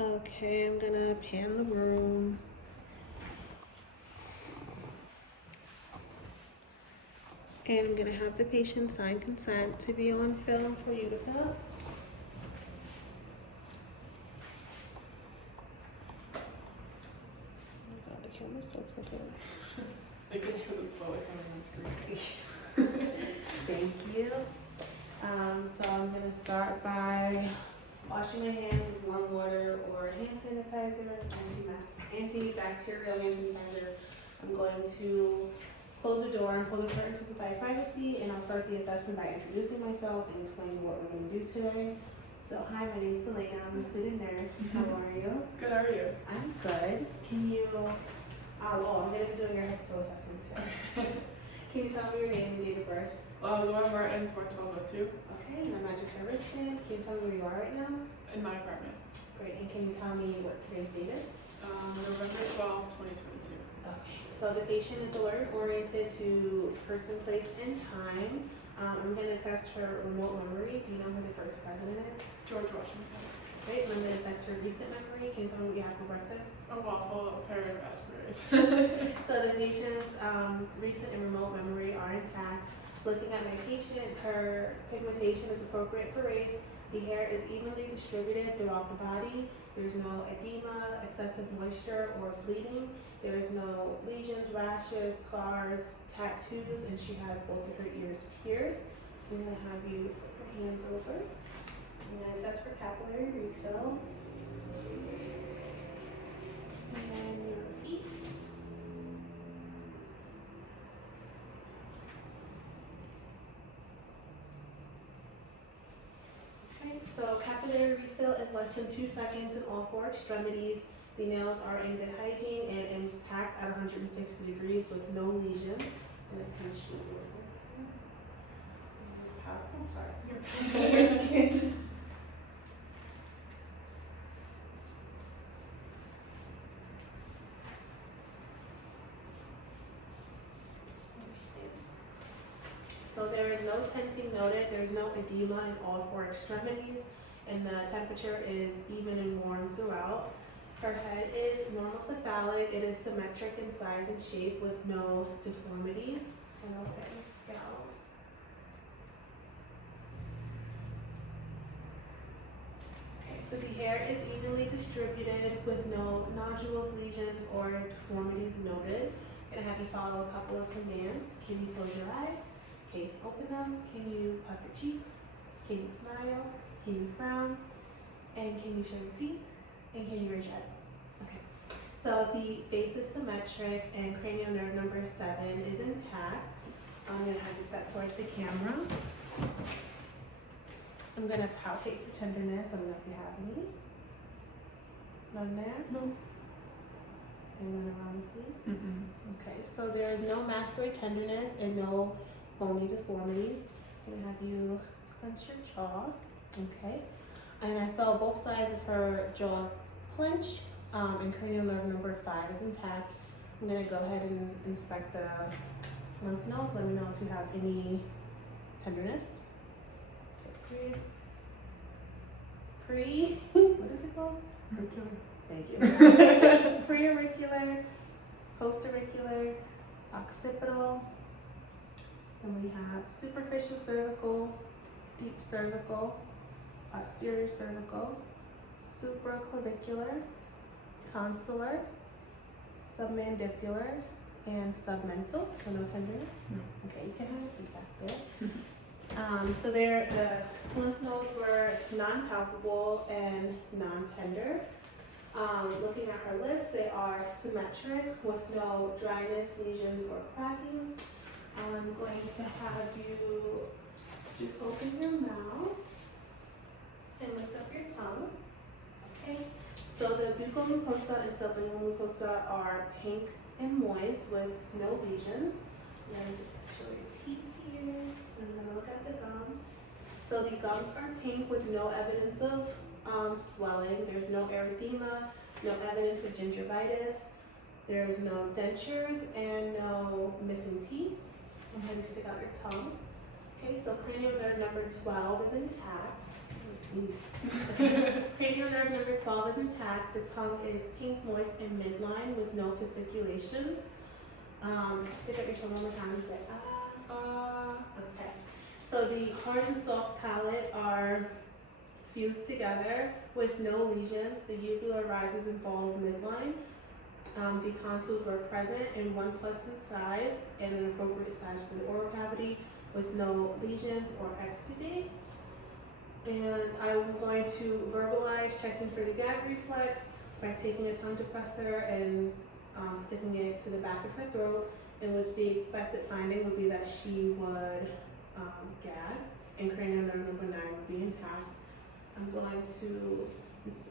Okay, I'm gonna pan the room. And I'm gonna have the patient sign consent to be on film for Utica. Oh my god, the camera's so crooked. I think it's because it's slowly coming on screen. Thank you. So I'm gonna start by washing my hands with warm water or hand sanitizer, antibacterial hand sanitizer. I'm going to close the door and pull the curtain to provide privacy, and I'll start the assessment by introducing myself and explaining what we're going to do today. So, hi, my name's Elena. I'm a student nurse. How are you? Good, how are you? I'm good. Can you, I'm going to be doing your head to toe assessment today. Can you tell me your name and date of birth? Laura Martin, 41202, Okay, and I'm at your service stand. Can you tell me where you are right now? in my apartment. Great, and can you tell me what today's date is? November 12, 2022. Okay, so the patient is alert oriented to person, place, and time. I'm going to test her remote memory. Do you know who the first president is? George Washington. Great, and I'm going to test her recent memory. Can you tell me what you had for breakfast? A waffle, a pair of raspberries. So the patient's recent and remote memory are intact. Looking at my patient, her pigmentation is appropriate for race. The hair is evenly distributed throughout the body. There's no edema, excessive moisture, or bleeding. There's no lesions, rashes, scars, tattoos, and she has both of her ears pierced. I'm going to have you flip your hands over. I'm going to test for capillary refill. And your feet. Okay, so capillary refill is less than 2 seconds in all 4 extremities. The nails are in good hygiene and intact at 160 degrees with no lesions. And I pinch your your skin. So there is no tenting noted, there's no edema in all 4 extremities, and the temperature is even and warm throughout. Her head is normocephalic, it is symmetric in size and shape with no deformities. And I'll look at your scalp. Okay, so the hair is evenly distributed with no nodules, lesions, or deformities noted. I'm gonna have you follow a couple of commands. Can you close your eyes? Can you open them? Can you puff your cheeks? Can you smile? Can you frown? And can you show your teeth? And can you raise your eyebrows? Okay. So the face is symmetric and cranial nerve number 7 is intact. I'm going to have you step towards the camera. I'm going to palpate for tenderness. I don't know if you have any. None there? No. Anyone around, please? Mm-mm. Okay, so there is no mastoid tenderness and no bony deformities. I'm going to have you clench your jaw. Okay. And I felt both sides of her jaw clench, and cranial nerve number 5 is intact. I'm going to go ahead and inspect the lymph nodes. Let me know if you have any tenderness. So what is it called? Thank you. Pre-auricular, post-auricular, occipital. And we have superficial cervical, deep cervical, posterior cervical, supraclavicular, tonsillar, submandibular, and submental. So no tenderness? No. Okay, you can have a seat back there. So the lymph nodes were non-palpable and non-tender. Looking at her lips, they are symmetric with no dryness, lesions, or cracking. I'm going to have you just open your mouth and lift up your tongue. Okay, so the buccal mucosa and sublingual mucosa are pink and moist with no lesions. Let me just show your teeth here. I'm going to look at the gums. So the gums are pink with no evidence of swelling. There's no erythema, no evidence of gingivitis. There's no dentures and no missing teeth. I'm going to stick out your tongue. Okay, so cranial nerve number 12 is intact. Cranial Cranial nerve number 12 is intact. The tongue is pink, moist, and midline with no fasciculations. Stick out your tongue one more time and say ah. Okay. So the hard and soft palate are fused together with no lesions. The uvula rises and falls midline. The tonsils were present in 1+ in size and an appropriate size for the oral cavity with no lesions or exudate. And I'm going to verbalize checking for the gag reflex by taking a tongue depressor and sticking it to the back of her throat, in which the expected finding would be that she would gag and cranial nerve number 9 would be intact. I'm going to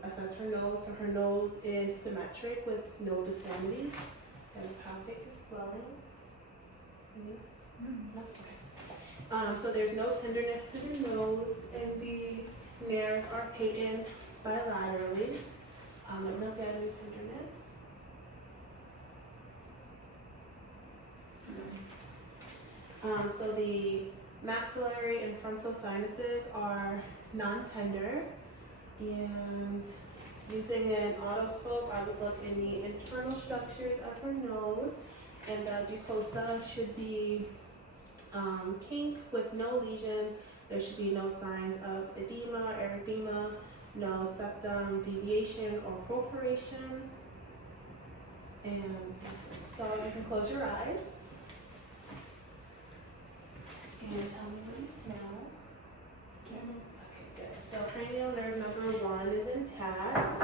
assess her nose. So her nose is symmetric with no deformities. And palpate the swelling. Okay. So there's no tenderness to the nose, and the nares are patent bilaterally. I don't know if you have any tenderness. So the maxillary and frontal sinuses are non-tender, and using an otoscope, I would look in the internal structures of her nose, and the mucosa should be pink with no lesions. There should be no signs of edema, erythema, no septum deviation or perforation. And so you can close your eyes and tell me what you smell. Okay, good. So cranial nerve number 1 is intact.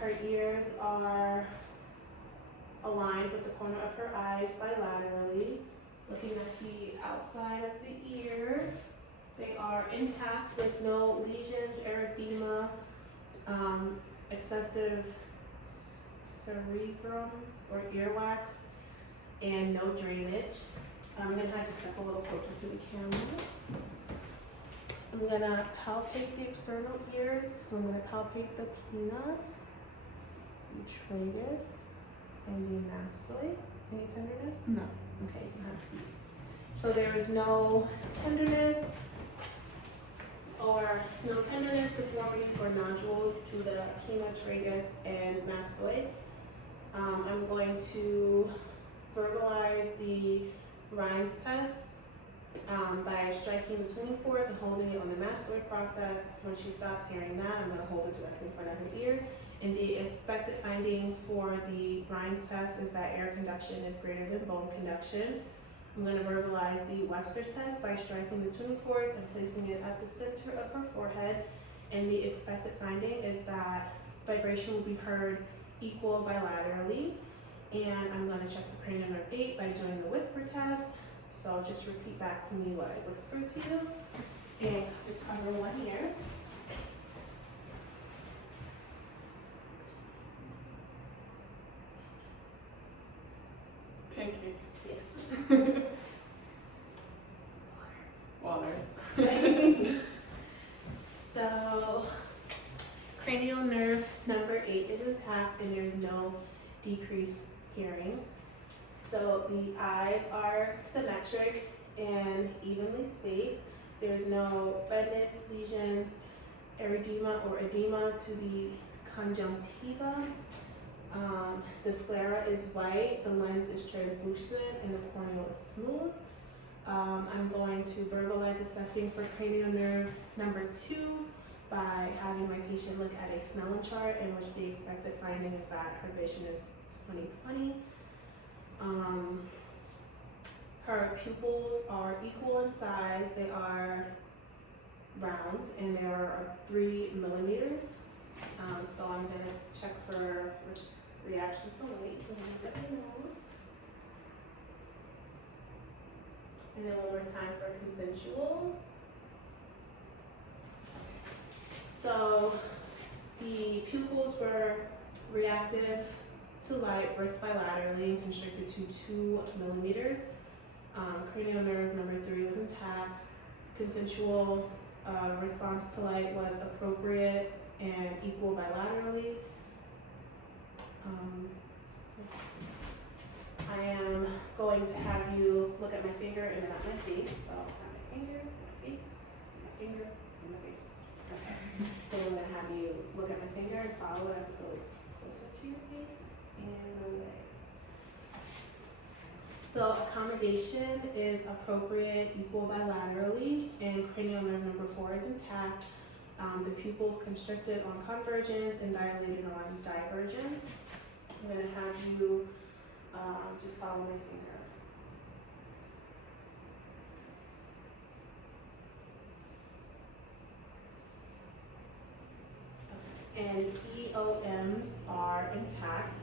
Her ears are aligned with the corner of her eyes bilaterally. Looking at the outside of the ear, they are intact with no lesions, erythema, excessive cerebrum or earwax, and no drainage. I'm going to have to step a little closer to the camera. I'm going to palpate the external ears. I'm going to palpate the pinna, the tragus, and the mastoid. Any tenderness? No. Okay, you have to see. So there is no tenderness, deformities, or nodules to the pinna, tragus, and mastoid. I'm going to verbalize the Ryan's test by striking the tuning fork and holding it on the mastoid process. When she stops hearing that, I'm going to hold it directly in front of her ear. And the expected finding for the Ryan's test is that air conduction is greater than bone conduction. I'm going to verbalize the Webster's test by striking the tuning fork and placing it at the center of her forehead. And the expected finding is that vibration will be heard equal bilaterally. And I'm going to check the cranial nerve 8 by doing the whisper test. So just repeat back to me what I whispered to you. And just cover one ear. Pancakes. Yes. Water. So, cranial nerve number 8 is intact and there's no decreased hearing. So the eyes are symmetric and evenly spaced. There's no redness, lesions, erythema or edema to the conjunctiva. The sclera is white, the lens is translucent, and the corneal is smooth. I'm going to verbalize assessing for cranial nerve number 2 by having my patient look at a Snellen chart in which the expected finding is that her vision is 20/20. Her pupils are equal in size. They are round and they are 3 millimeters. So I'm going to check for reaction to light. So I'm going to look at the nose. And then one more time for consensual. So the pupils were reactive to light, burst bilaterally, and constricted to 2 millimeters. Cranial nerve number 3 was intact. Consensual response to light was appropriate and equal bilaterally. I am going to have you look at my finger and then at my face. So I've got my finger, my face, my finger, and my face. Okay. And look at my finger and follow it as it goes closer to your face and away. So accommodation is appropriate, equal bilaterally, and cranial nerve number 4 is intact. The pupils constricted on convergence and dilated on divergence. I'm going to have you just follow my finger. And EOMs are intact.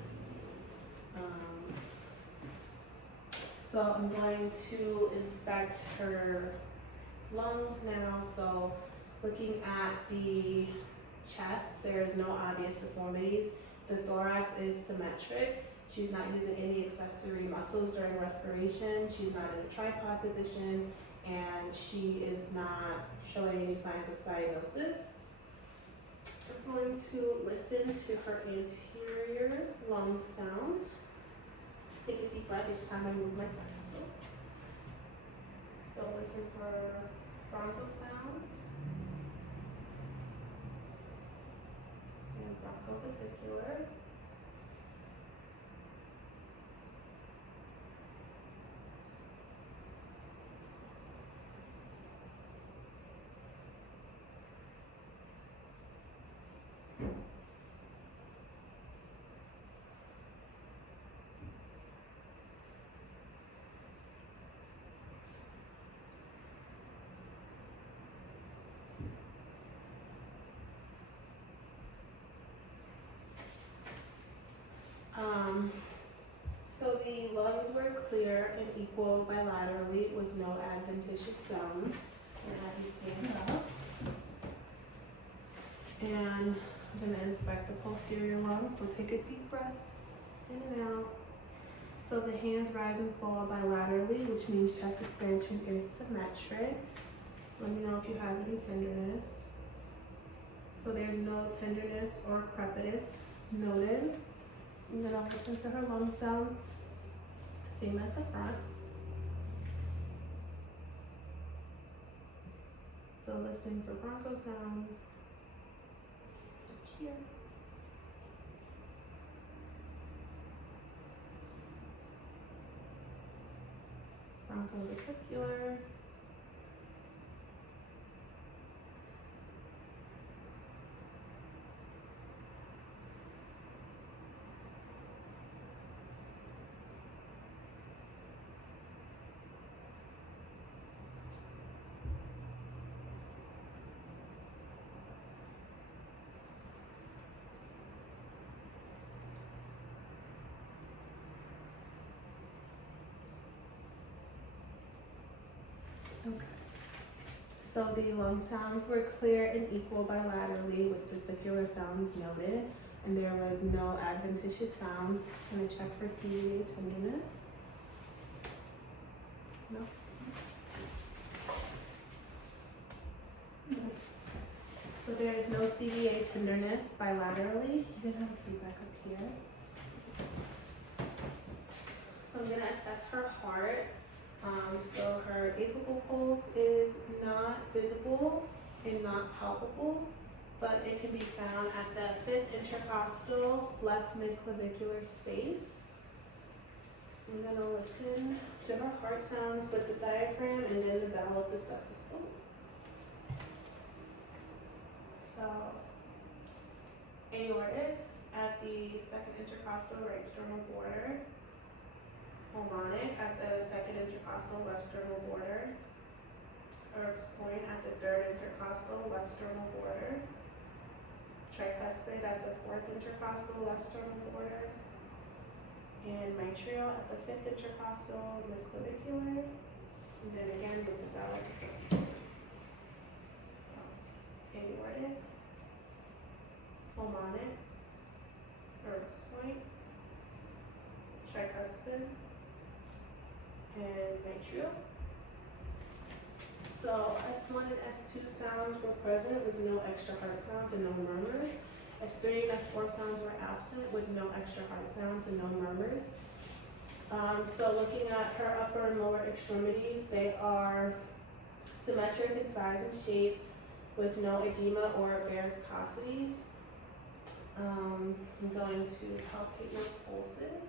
So I'm going to inspect her lungs now. So looking at the chest, there is no obvious deformities. The thorax is symmetric. She's not using any accessory muscles during respiration. She's not in a tripod position, and she is not showing any signs of cyanosis. I'm going to listen to her anterior lung sounds. Just take a deep breath each time I move my stethoscope. So listen for broncho sounds and bronchovesicular. So the lungs were clear and equal bilaterally with no adventitious sound. And have you stand up. And I'm going to inspect the posterior lungs. So take a deep breath in and out. So the hands rise and fall bilaterally, which means chest expansion is symmetric. Let me know if you have any tenderness. So there's no tenderness or crepitus noted. I'm gonna listen to her lung sounds, same as the front. So listening for broncho sounds here. Bronchovesicular. Okay. So the lung sounds were clear and equal bilaterally with vesicular sounds noted, and there was no adventitious sounds. I'm gonna check for CVA tenderness. No. So there is no CVA tenderness bilaterally. You're gonna have a seat back up here. So I'm gonna assess her heart. So her apical pulse is not visible and not palpable, but it can be found at the 5th intercostal left midclavicular space. I'm gonna listen to her heart sounds with the diaphragm and then the bell of the stethoscope. So, aortic at the 2nd intercostal right sternal border. Pulmonic at the 2nd intercostal left sternal border. Erb's point at the 3rd intercostal left sternal border. Tricuspid at the 4th intercostal left sternal border. And mitral at the 5th intercostal midclavicular. And then again with the bell of the stethoscope. So, aortic, pulmonic, Erb's point, tricuspid, and mitral. So S1 and S2 sounds were present with no extra heart sounds and no murmurs. S3 and S4 sounds were absent with no extra heart sounds and no murmurs. So looking at her upper and lower extremities, they are symmetric in size and shape with no edema or varicosities. I'm going to palpate my pulses.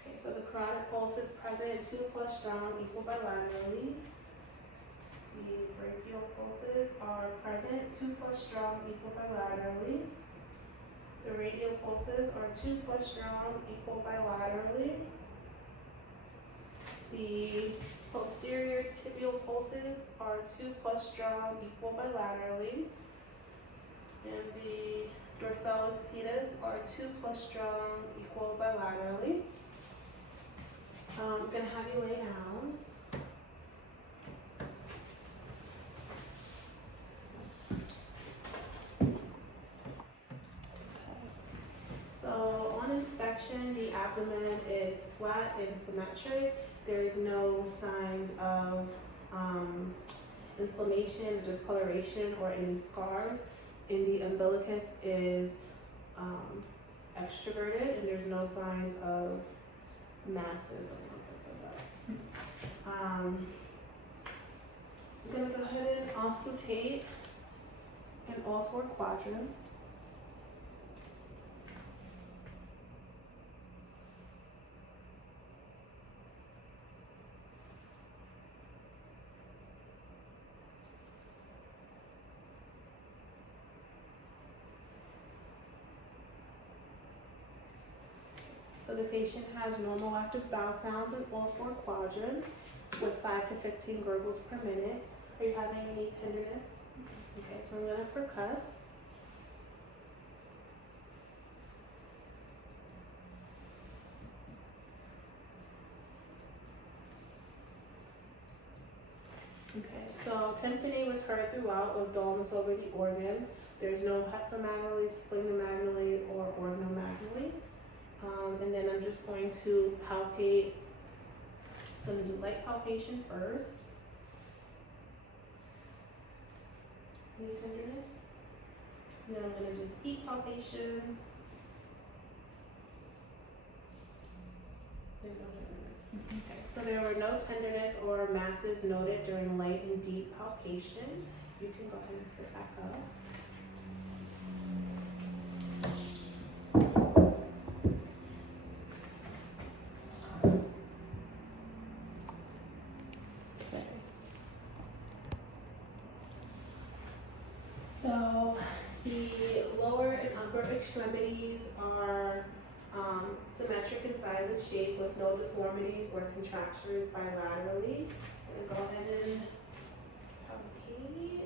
Okay, so the carotid pulse is present, 2 plus strong, equal bilaterally. The brachial pulses are present, 2 plus strong, equal bilaterally. The radial pulses are 2 plus strong, equal bilaterally. The posterior tibial pulses are 2 plus strong, equal bilaterally. And the dorsalis pedis are 2 plus strong, equal bilaterally. I'm gonna have you lay down. So on inspection, the abdomen is flat and symmetric. There is no signs of inflammation, discoloration, or any scars. And the umbilicus is extroverted, and there's no signs of masses or anything like that. I'm gonna go ahead and auscultate in all 4 quadrants. So the patient has normal active bowel sounds in all 4 quadrants with 5 to 15 gurgles per minute. Are you having any tenderness? Okay, so I'm gonna percuss. Okay, so tympany was heard throughout with dullness over the organs. There's no hepatomegaly, splenomegaly, or organomegaly. And then I'm just going to palpate. I'm gonna do light palpation first. Any tenderness? And then I'm gonna do deep palpation. And no tenderness. Okay, so there were no tenderness or masses noted during light and deep palpation. You can go ahead and sit back up. Okay. So the lower and upper extremities are symmetric in size and shape with no deformities or contractures bilaterally. I'm gonna go ahead and palpate.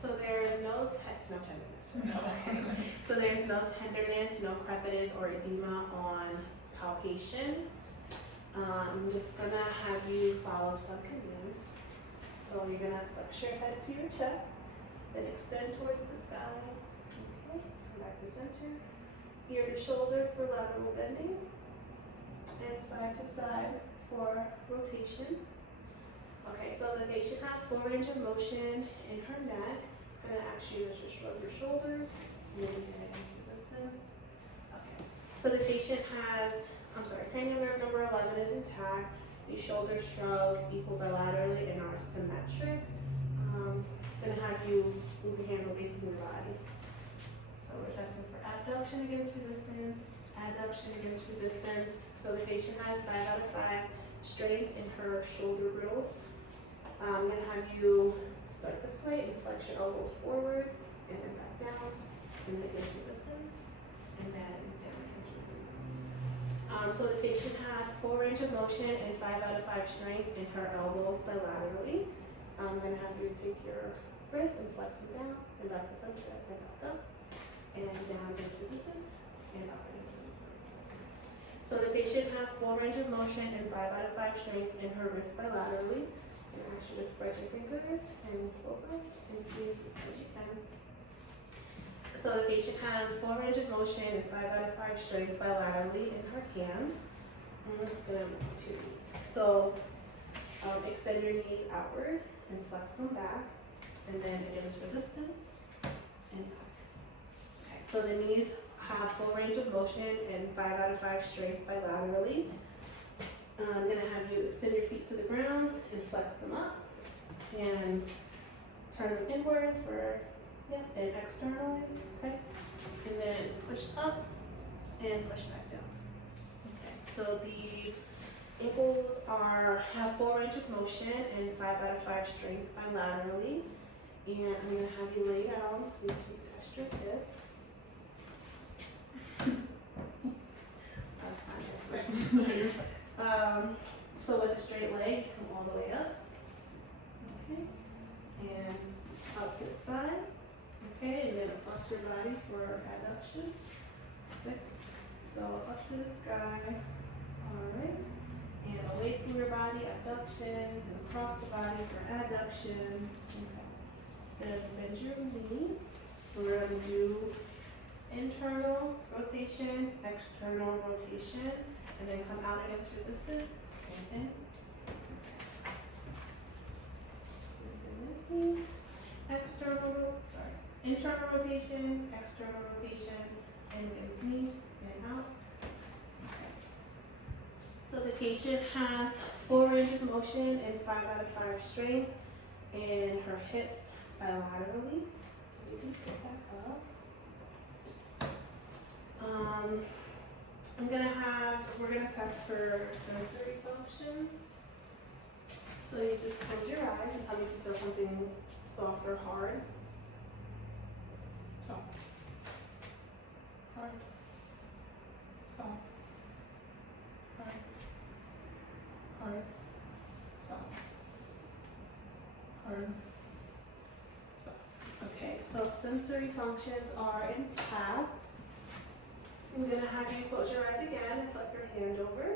So there is no tenderness. Okay. So there's no tenderness, no crepitus or edema on palpation. I'm just gonna have you follow some commands. So you're gonna flex your head to your chest, then extend towards the sky. Okay, come back to center. Ear to shoulder for lateral bending, and side to side for rotation. Okay, so the patient has full range of motion in her neck. I'm gonna ask you to just shrug your shoulders, moving your hands resistance. Okay, so the patient has, cranial nerve number 11 is intact. The shoulders shrug equal bilaterally and are symmetric. I'm gonna have you move your hands away from your body. So we're testing for abduction against resistance, adduction against resistance. So the patient has 5 out of 5 strength in her shoulder girdles. I'm gonna have you start this way and flex your elbows forward and then back down and then against resistance and then down against resistance. So the patient has full range of motion and 5 out of 5 strength in her elbows bilaterally. I'm gonna have you take your wrist and flex them down and back to center and back up and down against resistance and up against resistance. So the patient has full range of motion and 5 out of 5 strength in her wrist bilaterally. So make sure to spread your fingers and close them and squeeze as much as you can. So the patient has full range of motion and 5 out of 5 strength bilaterally in her hands. I'm gonna move to your knees. So extend your knees outward and flex them back, and then against resistance and back. Okay, so the knees have full range of motion and 5 out of 5 strength bilaterally. I'm gonna have you extend your feet to the ground and flex them up, and turn them inward for, and externally, okay? And then push up and push back down. Okay, so the ankles have full range of motion and 5 out of 5 strength bilaterally. And I'm gonna have you lay down so you can test your hip. That's fine, that's right. So with a straight leg, come all the way up. Okay, and out to the side. Okay, and then across your body for adduction. Okay, so up to the sky. All right. And away from your body, abduction, and across the body for adduction. Okay. Then bend your knee. We're going to do internal rotation, external rotation, and then come out against resistance. And in. And this knee. Internal rotation, external rotation, and against knee, and out. So the patient has full range of motion and 5 out of 5 strength in her hips bilaterally. So you can sit back up. We're gonna test for sensory functions. So you just close your eyes and tell me if you feel something soft or hard. Soft. Hard. Soft. Hard. Hard. Soft. Hard. Soft. Okay, so sensory functions are intact. I'm gonna have you close your eyes again and flip your hand over.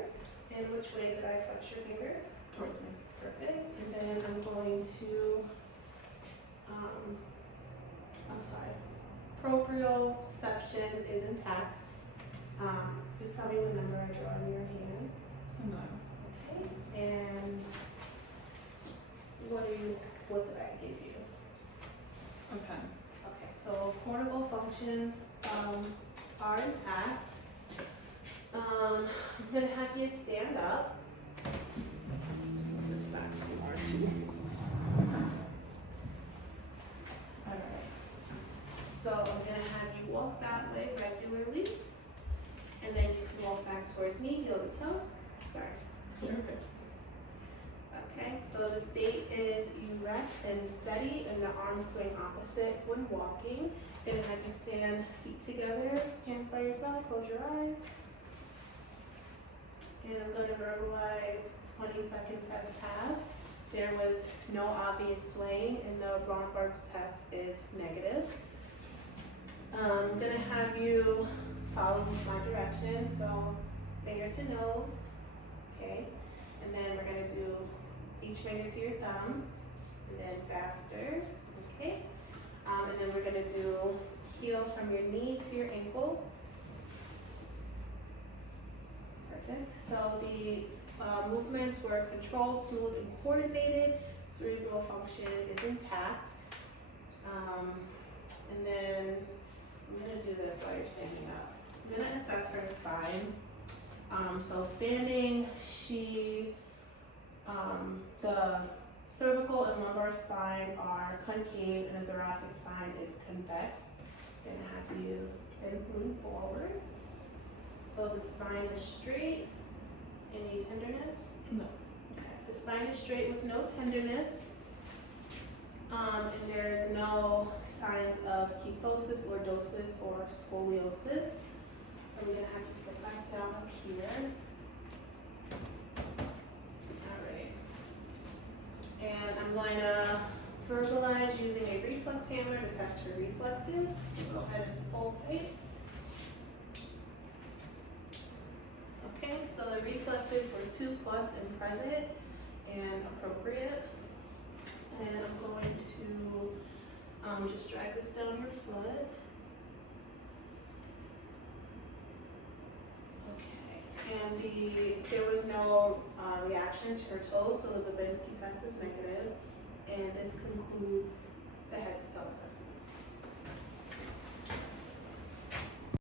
And which way did I flex your finger? Towards me. Perfect. And then I'm going to, proprioception is intact. Just tell me what number I draw on your hand. 9. Okay. And what did I give you? A pen. Okay, so cortical functions are intact. I'm gonna have you stand up. Let's move this back so you are too. Alright. So I'm gonna have you walk that way regularly. And then you can walk back towards me, heel to toe. Sorry. You're okay. Okay, so the state is erect and steady, and the arms swing opposite when walking. Gonna have you stand feet together, hands by your side, close your eyes. And I'm gonna verbalize 20 seconds has passed. There was no obvious swaying, and the Bromberg's test is negative. I'm gonna have you follow my direction, so finger to nose, okay? And then we're gonna do each finger to your thumb, and then faster, okay? And then we're gonna do heel from your knee to your ankle. Perfect. So the movements were controlled, smooth, and coordinated. Cerebral function is intact. And then I'm gonna do this while you're standing up. I'm gonna assess her spine. So standing, the cervical and lumbar spine are concave, and the thoracic spine is convex. I'm gonna have you lean forward. So the spine is straight. Any tenderness? No. Okay. The spine is straight with no tenderness. And there is no signs of kyphosis, lordosis, or scoliosis. So we're gonna have you sit back down up here. Alright. And I'm going to verbalize using a reflex hammer to test your reflexes. So go ahead and hold tight. Okay, so the reflexes were 2+ and present and appropriate. And I'm going to just drag this down your foot. Okay, and there was no reaction to her toe, so the Babinski test is negative. And this concludes